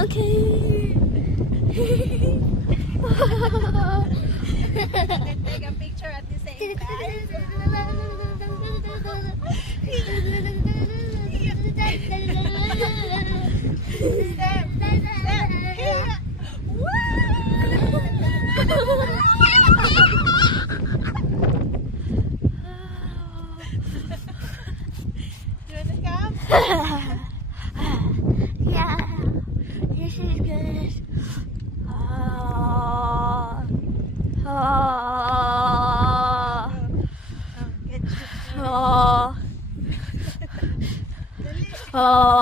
Okay. Take a picture at the same time. Step. Here. You wanna come? Yeah, this is good. Oh, oh, Get you. oh, Dali. oh.